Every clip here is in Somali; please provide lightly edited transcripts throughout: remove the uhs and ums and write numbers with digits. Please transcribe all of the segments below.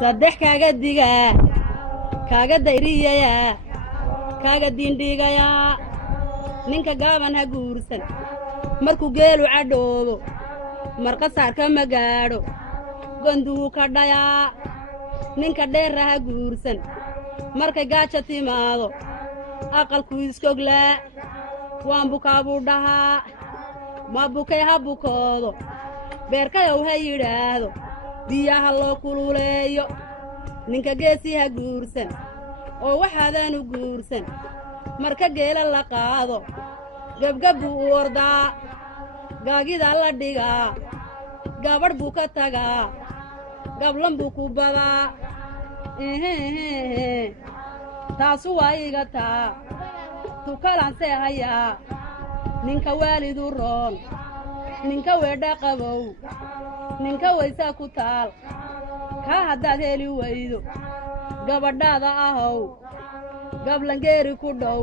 صدح كاغا ديغا كاغا دايريا كاغا دينديغايا ninka gaaban ha guursan markuu geelu cadhoobo marqa saarka ma gaadho gonduu ka dhayaa ninka dheerra ha guursan markay gaaja timaado aqalku iskoglaa waan bukaa buu dhahaa ma bukay ha bukoodo beerkayow ha yidhaahdo biyaha loo kululeeyo ninka geesii ha guursan oo waxaadaanu guursan marka geela la qaado gabgab buu u ordaa gaagida la dhigaa gabadh buu ka tagaa gablan buu ku badaa taasu waa iga taa tukalansee hayaa ninka waalidu roon ninka weedha qabow ninka waysaa ku taal kaa haddaad heli waydo gabadhaada ahow gablangeeri ku dhow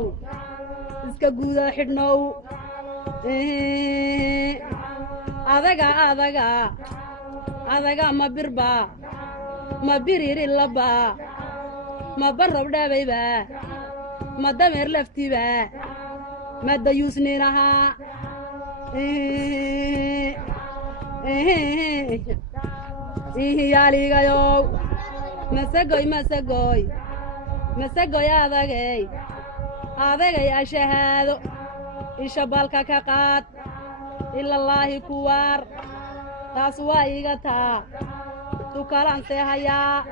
iska guuda xidhnow adaga ma birbaa ma biriri labaa ma barrob dhaabaybaa ma dameer laftibaa ma dayuusninahaa yaaligayow masagoy adagay ashahaado isha balka ka qaad ilallaahi kuwaar taas waa iga taa tukalansee hayaa